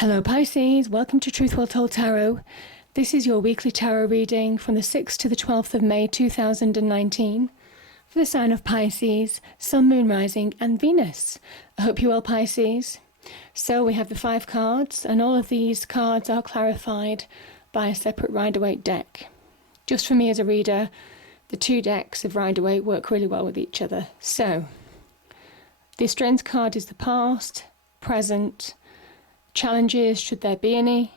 Hello Pisces, welcome to Truth Well Told Tarot. This is your weekly tarot reading from the 6th to the 12th of May 2019 for the sign of Pisces, Sun, Moon, Rising and Venus. I hope you're well, Pisces. So we have the 5 cards, and all of these cards are clarified by a separate Rider-Waite deck. Just for me as a reader, the 2 decks of Rider-Waite work really well with each other. So the Strength card is the past, present, challenges should there be any.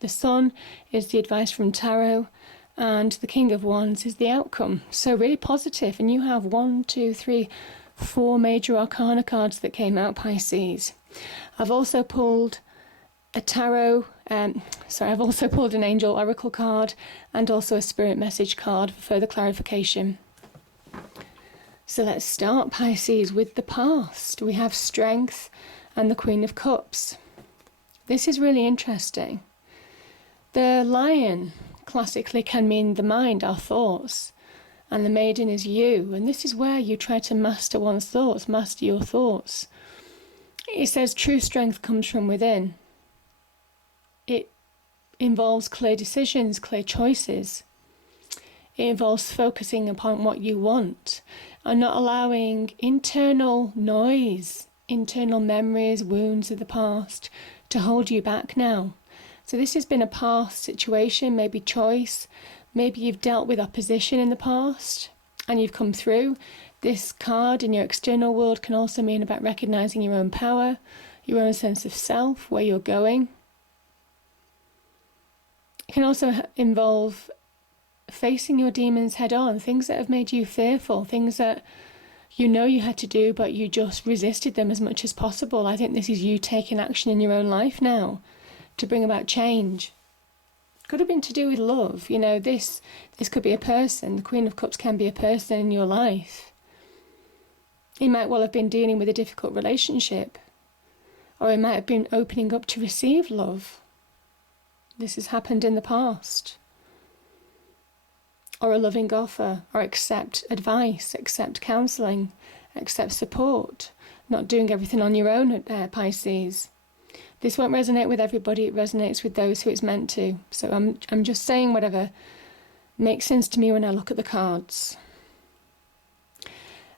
The Sun is the advice from Tarot, and the King of Wands is the outcome. So really positive, and you have 4 major arcana cards that came out, Pisces. I've also pulled a I've also pulled an Angel Oracle card and also a Spirit Message card for further clarification. So let's start, Pisces, with the past. We have Strength and the Queen of Cups. This is really interesting. The Lion classically can mean the mind, our thoughts, and the Maiden is you. And this is where you try to master one's thoughts, master your thoughts. It says true strength comes from within. It involves clear decisions, clear choices. It involves focusing upon what you want and not allowing internal noise, internal memories, wounds of the past to hold you back now. So this has been a past situation, maybe choice, maybe you've dealt with opposition in the past and you've come through. This card in your external world can also mean about recognizing your own power, your own sense of self, where you're going. It can also involve facing your demons head on, things that have made you fearful, things that you know you had to do, but you just resisted them as much as possible. I think this is you taking action in your own life now to bring about change. Could have been to do with love. You know, this could be a person. The Queen of Cups can be a person in your life. He might well have been dealing with a difficult relationship, or he might have been opening up to receive love. This has happened in the past. Or a loving offer, or accept advice, accept counselling, accept support, not doing everything on your own, Pisces. This won't resonate with everybody, it resonates with those who it's meant to. So I'm just saying whatever makes sense to me when I look at the cards.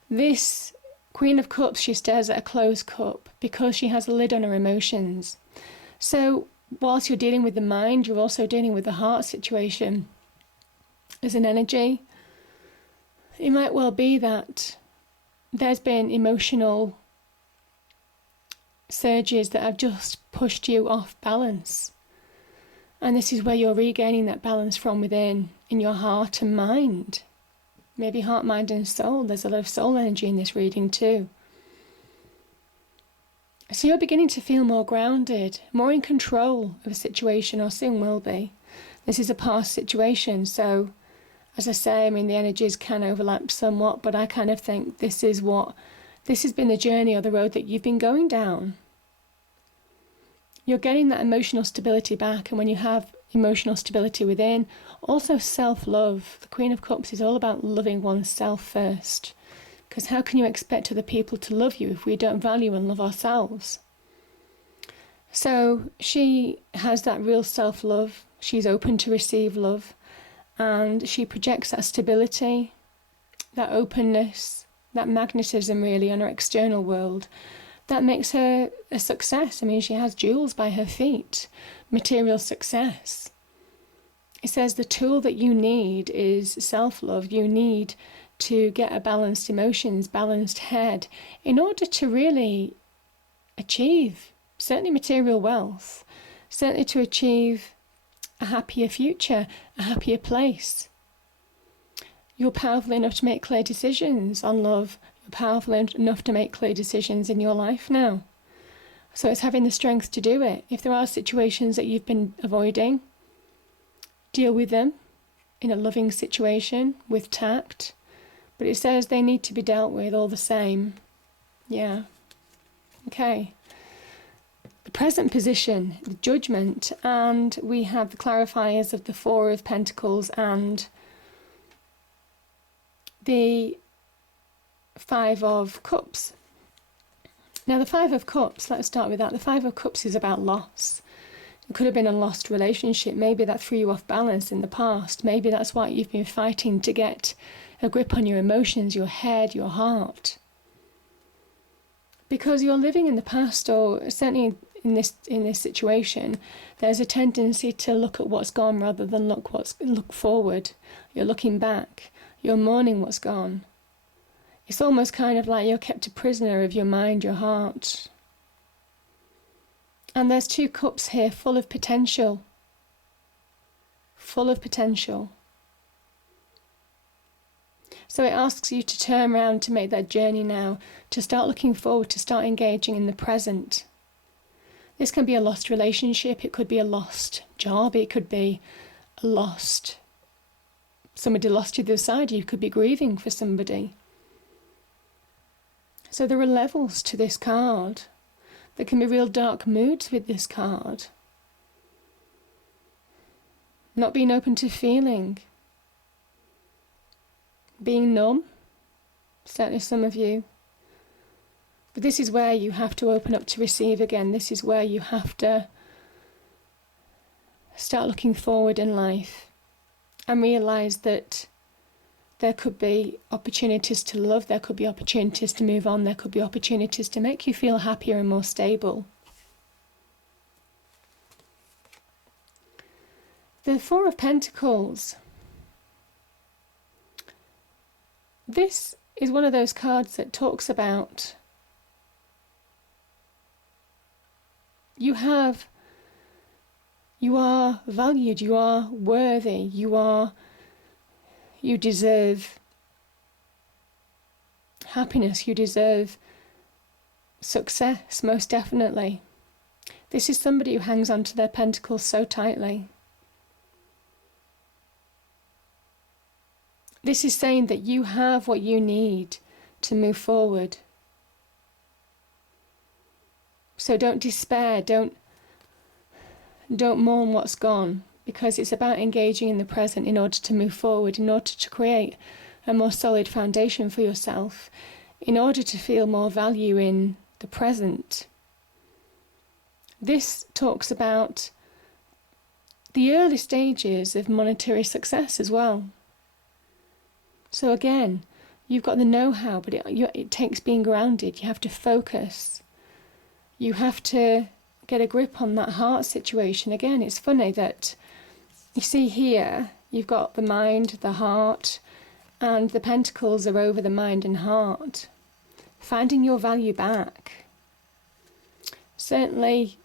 This Queen of Cups, she stares at a closed cup because she has a lid on her emotions. So whilst you're dealing with the mind, you're also dealing with the heart situation. As an energy, it might well be that there's been emotional surges that have just pushed you off balance. And this is where you're regaining that balance from within, in your heart and mind. Maybe heart, mind and soul. There's a lot of soul energy in this reading too. So you're beginning to feel more grounded, more in control of a situation, or soon will be. This is a past situation, so as I say, I mean, the energies can overlap somewhat, but I kind of think this has been the journey or the road that you've been going down. You're getting that emotional stability back, and when you have emotional stability within, also self-love. The Queen of Cups is all about loving oneself first, because how can you expect other people to love you if we don't value and love ourselves? So she has that real self-love. She's open to receive love. And she projects that stability, that openness, that magnetism really on her external world. That makes her a success. I mean, she has jewels by her feet, material success. It says the tool that you need is self-love. You need to get a balanced emotions, balanced head, in order to really achieve, certainly material wealth, certainly to achieve a happier future, a happier place. You're powerful enough to make clear decisions on love. You're powerful enough to make clear decisions in your life now. So it's having the strength to do it. If there are situations that you've been avoiding, deal with them in a loving situation with tact. But it says they need to be dealt with all the same. Yeah. Okay. The present position, the Judgment, and we have the clarifiers of the 4 of Pentacles and the 5 of Cups. Now the Five of Cups, let's start with that. The Five of Cups is about loss. It could have been a lost relationship. Maybe that threw you off balance in the past. Maybe that's why you've been fighting to get a grip on your emotions, your head, your heart. Because you're living in the past, or certainly in this situation, there's a tendency to look at what's gone rather than look forward. You're looking back. You're mourning what's gone. It's almost kind of like you're kept a prisoner of your mind, your heart. And there's two cups here full of potential. Full of potential. So it asks you to turn around, to make that journey now, to start looking forward, to start engaging in the present. This can be a lost relationship, it could be a lost job, it could be a lost... somebody lost you to the side, you could be grieving for somebody. So there are levels to this card. There can be real dark moods with this card. Not being open to feeling. Being numb, certainly some of you. But this is where you have to open up to receive again. This is where you have to start looking forward in life and realise that there could be opportunities to love, there could be opportunities to move on, there could be opportunities to make you feel happier and more stable. The Four of Pentacles. This is one of those cards that talks about you are valued, you are worthy, you deserve happiness, you deserve success, most definitely. This is somebody who hangs on to their pentacles so tightly. This is saying that you have what you need to move forward. So don't despair, don't mourn what's gone, because it's about engaging in the present in order to move forward, in order to create a more solid foundation for yourself, in order to feel more value in the present. This talks about the early stages of monetary success as well. So again, you've got the know-how, but it takes being grounded. You have to focus. You have to get a grip on that heart situation. Again, it's funny that you see here, you've got the mind, the heart, and the pentacles are over the mind and heart. Finding your value back. Certainly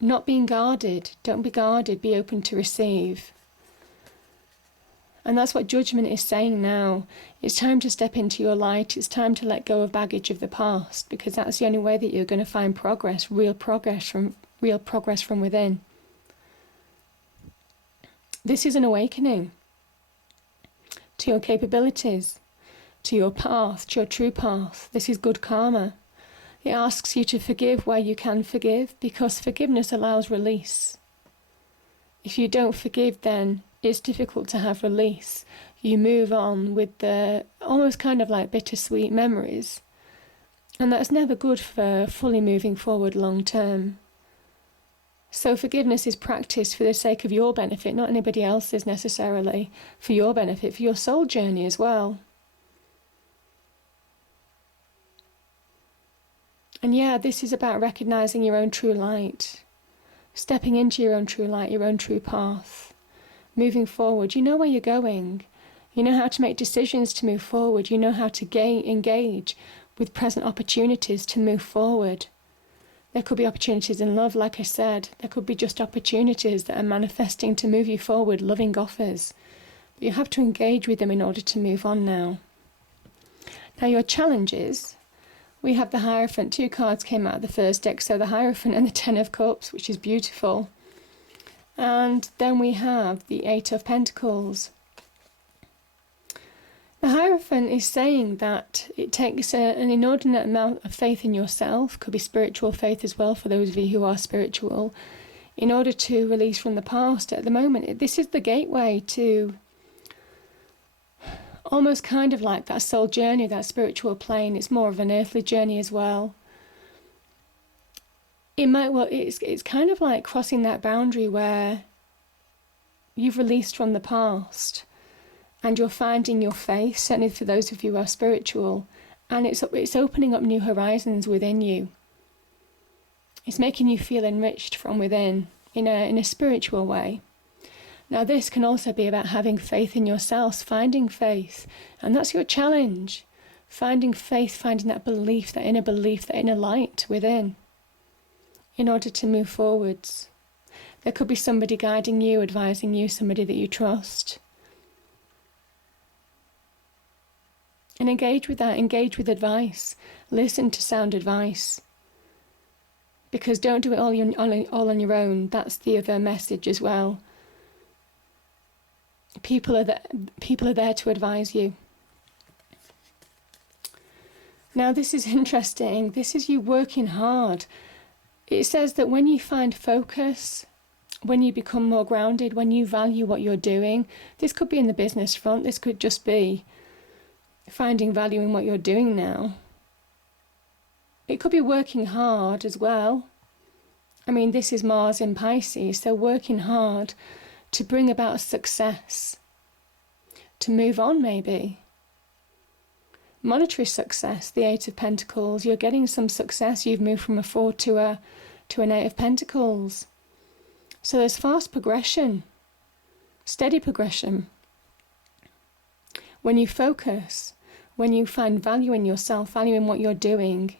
not being guarded. Don't be guarded, be open to receive. And that's what Judgment is saying now. It's time to step into your light. It's time to let go of baggage of the past, because that's the only way that you're going to find progress, real progress from within. This is an awakening to your capabilities, to your path, to your true path. This is good karma. It asks you to forgive where you can forgive, because forgiveness allows release. If you don't forgive, then it's difficult to have release. You move on with the almost kind of like bittersweet memories. And that's never good for fully moving forward long term. So forgiveness is practiced for the sake of your benefit, not anybody else's necessarily, for your benefit, for your soul journey as well. And yeah, this is about recognizing your own true light, stepping into your own true light, your own true path. Moving forward, you know where you're going. You know how to make decisions to move forward. You know how to engage with present opportunities to move forward. There could be opportunities in love, like I said. There could be just opportunities that are manifesting to move you forward, loving offers. But you have to engage with them in order to move on now. Now your challenges, we have the Hierophant. Two cards came out of the first deck, so the Hierophant and the Ten of Cups, which is beautiful. And then we have the Eight of Pentacles. The Hierophant is saying that it takes an inordinate amount of faith in yourself, could be spiritual faith as well for those of you who are spiritual, in order to release from the past. At the moment, this is the gateway to almost kind of like that soul journey, that spiritual plane. It's more of an earthly journey as well. it might, well, it's kind of like crossing that boundary where you've released from the past and you're finding your faith, certainly for those of you who are spiritual, and it's opening up new horizons within you. It's making you feel enriched from within in a spiritual way. Now this can also be about having faith in yourselves, finding faith, and that's your challenge. Finding faith, finding that belief, that inner light within, in order to move forwards. There could be somebody guiding you, advising you, somebody that you trust. And engage with that, engage with advice. Listen to sound advice. Because don't do it all on your own. That's the other message as well. People are there to advise you. Now this is interesting. This is you working hard. It says that when you find focus, when you become more grounded, when you value what you're doing, this could be in the business front, this could just be finding value in what you're doing now. It could be working hard as well. I mean, this is Mars in Pisces, so working hard to bring about success, to move on maybe. Monetary success, the Eight of Pentacles, you're getting some success, you've moved from a Four to an Eight of Pentacles. So there's fast progression, steady progression. When you focus, when you find value in yourself, value in what you're doing,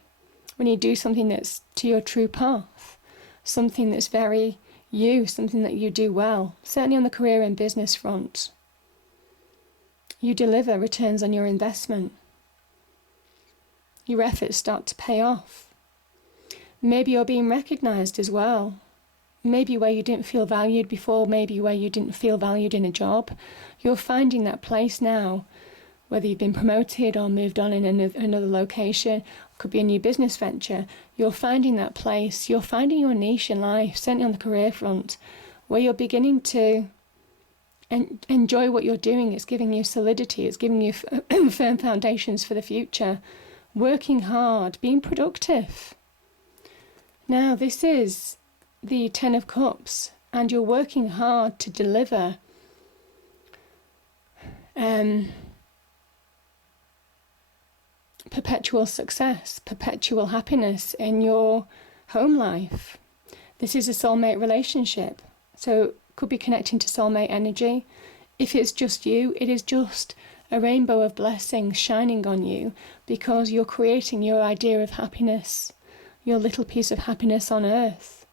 when you do something that's to your true path, something that's very you, something that you do well, certainly on the career and business front, you deliver returns on your investment. Your efforts start to pay off. Maybe you're being recognised as well. Maybe where you didn't feel valued before, maybe where you didn't feel valued in a job, you're finding that place now, whether you've been promoted or moved on in another location, could be a new business venture, you're finding that place, you're finding your niche in life, certainly on the career front, where you're beginning to enjoy what you're doing. It's giving you solidity, it's giving you firm foundations for the future, working hard, being productive. Now this is the Ten of Cups, and you're working hard to deliver perpetual success, perpetual happiness in your home life. This is a soulmate relationship, so could be connecting to soulmate energy. If it's just you, it is just a rainbow of blessings shining on you, because you're creating your idea of happiness, your little piece of happiness on earth.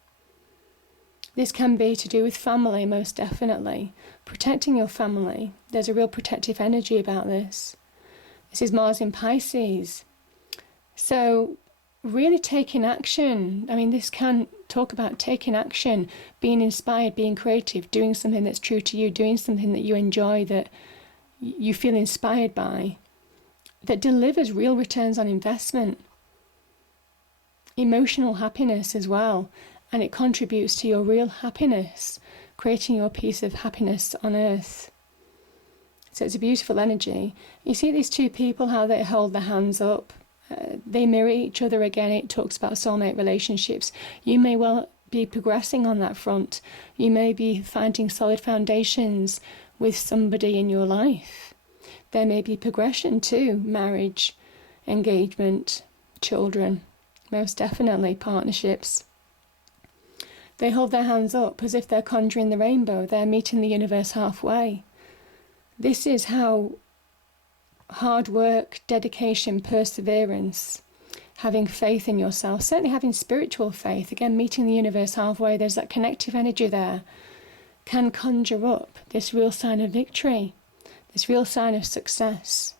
This can be to do with family, most definitely. Protecting your family. There's a real protective energy about this. This is Mars in Pisces. So really taking action. I mean, this can talk about taking action, being inspired, being creative, doing something that's true to you, doing something that you enjoy, that you feel inspired by, that delivers real returns on investment. Emotional happiness as well. And it contributes to your real happiness, creating your piece of happiness on earth. So it's a beautiful energy. You see these two people, how they hold their hands up. They mirror each other again. It talks about soulmate relationships. You may well be progressing on that front. You may be finding solid foundations with somebody in your life. There may be progression too, marriage, engagement, children, most definitely partnerships. They hold their hands up as if they're conjuring the rainbow. They're meeting the universe halfway. This is how hard work, dedication, perseverance, having faith in yourself, certainly having spiritual faith, again, meeting the universe halfway, there's that connective energy there, can conjure up this real sign of victory, this real sign of success.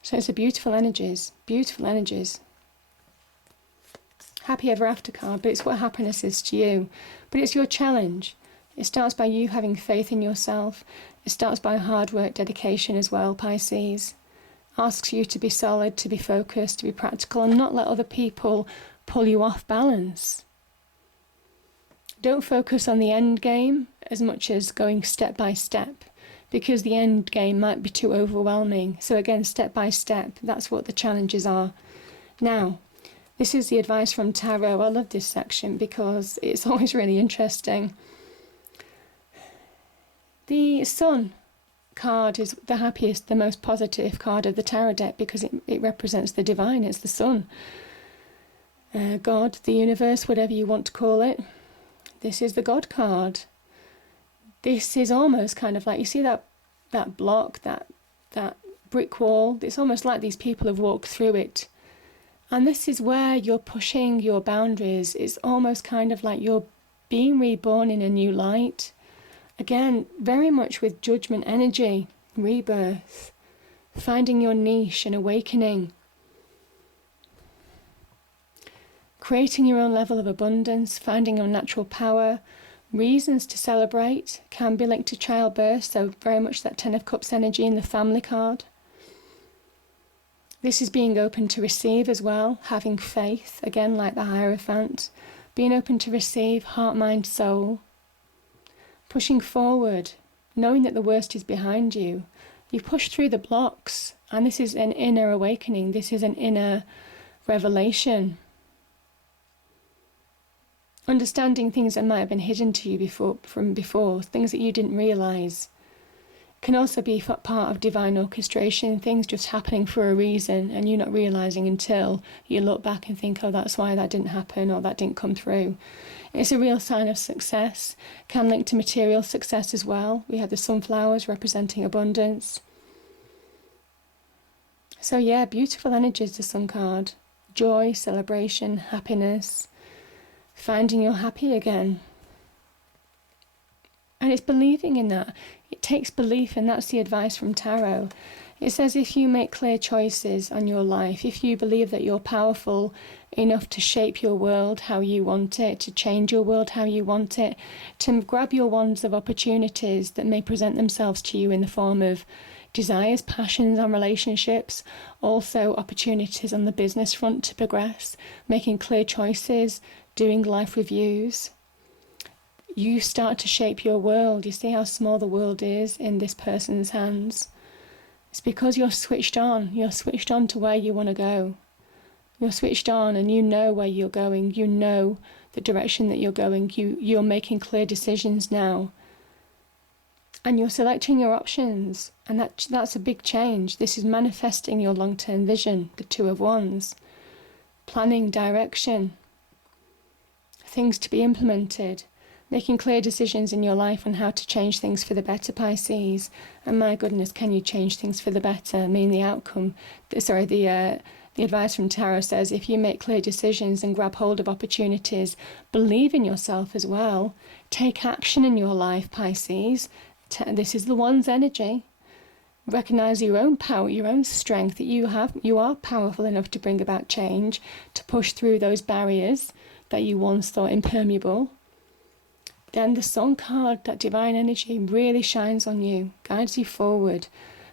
So it's a beautiful energies, beautiful energies. Happy ever after card, but it's what happiness is to you. But it's your challenge. It starts by you having faith in yourself. It starts by hard work, dedication as well, Pisces. Asks you to be solid, to be focused, to be practical, and not let other people pull you off balance. Don't focus on the end game as much as going step by step, because the end game might be too overwhelming. So again, step by step, that's what the challenges are. Now, This is the advice from tarot. I love this section because it's always really interesting. The Sun card is the happiest, the most positive card of the tarot deck because it represents the divine. It's the Sun. God, the universe, whatever you want to call it. This is the God card. This is almost kind of like, you see that block, that brick wall? It's almost like these people have walked through it. And this is where you're pushing your boundaries. It's almost kind of like you're being reborn in a new light. Again, very much with judgment energy, rebirth, finding your niche and awakening. Creating your own level of abundance, finding your natural power, reasons to celebrate, can be linked to childbirth, so very much that Ten of Cups energy in the family card. This is being open to receive as well, having faith, again like the Hierophant, being open to receive, heart, mind, soul, pushing forward, knowing that the worst is behind you. You've pushed through the blocks, and this is an inner awakening, this is an inner revelation. Understanding things that might have been hidden to you before, things that you didn't realise. Can also be part of divine orchestration, things just happening for a reason and you not realising until you look back and think, oh, that's why that didn't happen or that didn't come through. It's a real sign of success, can link to material success as well. We have the sunflowers representing abundance. So yeah, beautiful energies, the Sun card. Joy, celebration, happiness, finding you're happy again. And it's believing in that. It takes belief, and that's the advice from tarot. It says if you make clear choices on your life, if you believe that you're powerful enough to shape your world how you want it, to change your world how you want it, to grab your wands of opportunities that may present themselves to you in the form of desires, passions on relationships, also opportunities on the business front to progress, making clear choices, doing life reviews. You start to shape your world. You see how small the world is in this person's hands. It's because you're switched on. You're switched on to where you want to go. You're switched on and you know where you're going. You know the direction that you're going. You're making clear decisions now. And you're selecting your options. And that's a big change. This is manifesting your long-term vision, the Two of Wands. Planning direction. Things to be implemented. Making clear decisions in your life on how to change things for the better, Pisces. And my goodness, can you change things for the better? I mean, the advice from tarot says if you make clear decisions and grab hold of opportunities, believe in yourself as well. Take action in your life, Pisces. This is the Wands energy. Recognize your own power, your own strength, that you are powerful enough to bring about change, to push through those barriers that you once thought impermeable. Then the Sun card, that divine energy, really shines on you, guides you forward.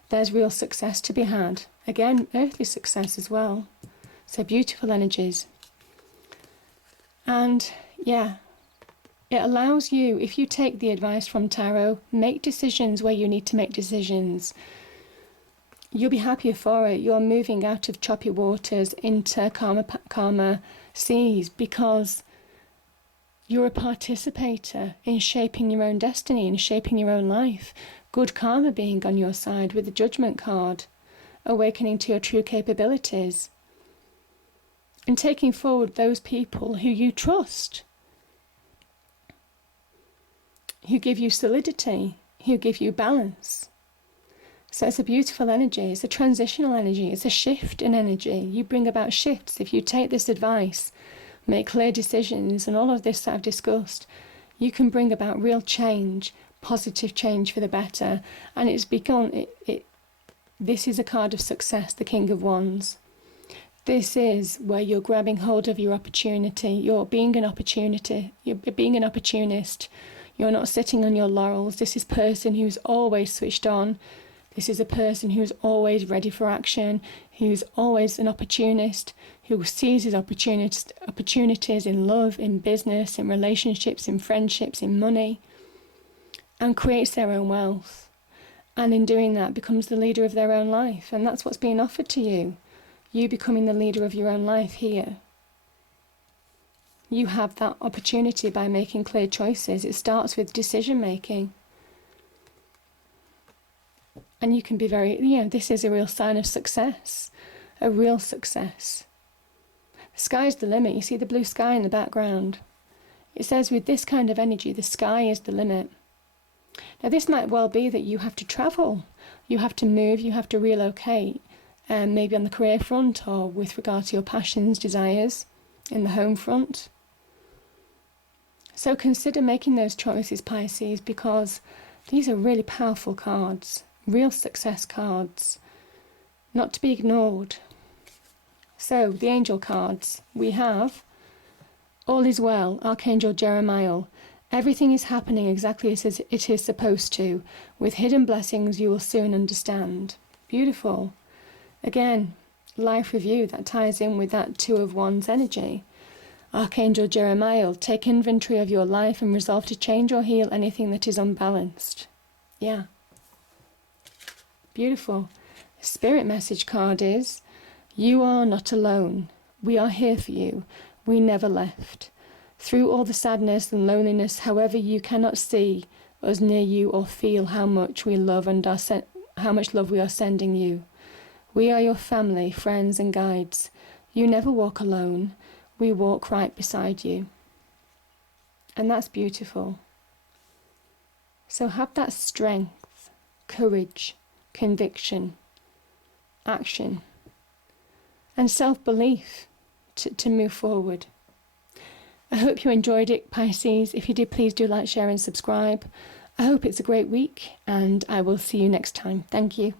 There's real success to be had. Again, earthly success as well. So beautiful energies. And yeah, it allows you, if you take the advice from tarot, make decisions where you need to make decisions. You'll be happier for it. You're moving out of choppy waters into calmer seas because you're a participator in shaping your own destiny and shaping your own life. Good karma being on your side with the Judgment card. Awakening to your true capabilities. And taking forward those people who you trust. Who give you solidity. Who give you balance. So it's a beautiful energy. It's a transitional energy. It's a shift in energy. You bring about shifts if you take this advice. Make clear decisions, and all of this that I've discussed, you can bring about real change, positive change for the better. And it's become, this is a card of success, the King of Wands. This is where you're grabbing hold of your opportunity. You're being an opportunity. You're being an opportunist. You're not sitting on your laurels. This is a person who's always switched on. This is a person who's always ready for action, who's always an opportunist, who seizes opportunities in love, in business, in relationships, in friendships, in money, and creates their own wealth. And in doing that, becomes the leader of their own life. And that's what's being offered to you. You becoming the leader of your own life here. you have that opportunity by making clear choices. It starts with decision making. And you can be very, this is a real sign of success, a real success. The sky's the limit. You see the blue sky in the background. It says with this kind of energy, the sky is the limit. Now, this might well be that you have to travel, you have to move, you have to relocate, maybe on the career front or with regard to your passions, desires, in the home front. So consider making those choices, Pisces, because these are really powerful cards, real success cards, not to be ignored. So, the angel cards, we have all is well, Archangel Jeremiah. Everything is happening exactly as it is supposed to. With hidden blessings you will soon understand. Beautiful. Again, life review, that ties in with that Two of Wands energy. Archangel Jeremiah, take inventory of your life and resolve to change or heal anything that is unbalanced. Yeah. Beautiful. The spirit message card is, you are not alone. We are here for you. We never left. Through all the sadness and loneliness, however you cannot see us near you or feel how much we love and how much love we are sending you. We are your family, friends and guides. You never walk alone. We walk right beside you. And that's beautiful. So have that strength, courage, conviction, action, and self-belief to move forward. I hope you enjoyed it, Pisces. If you did, please do like, share and subscribe. I hope it's a great week, and I will see you next time. Thank you.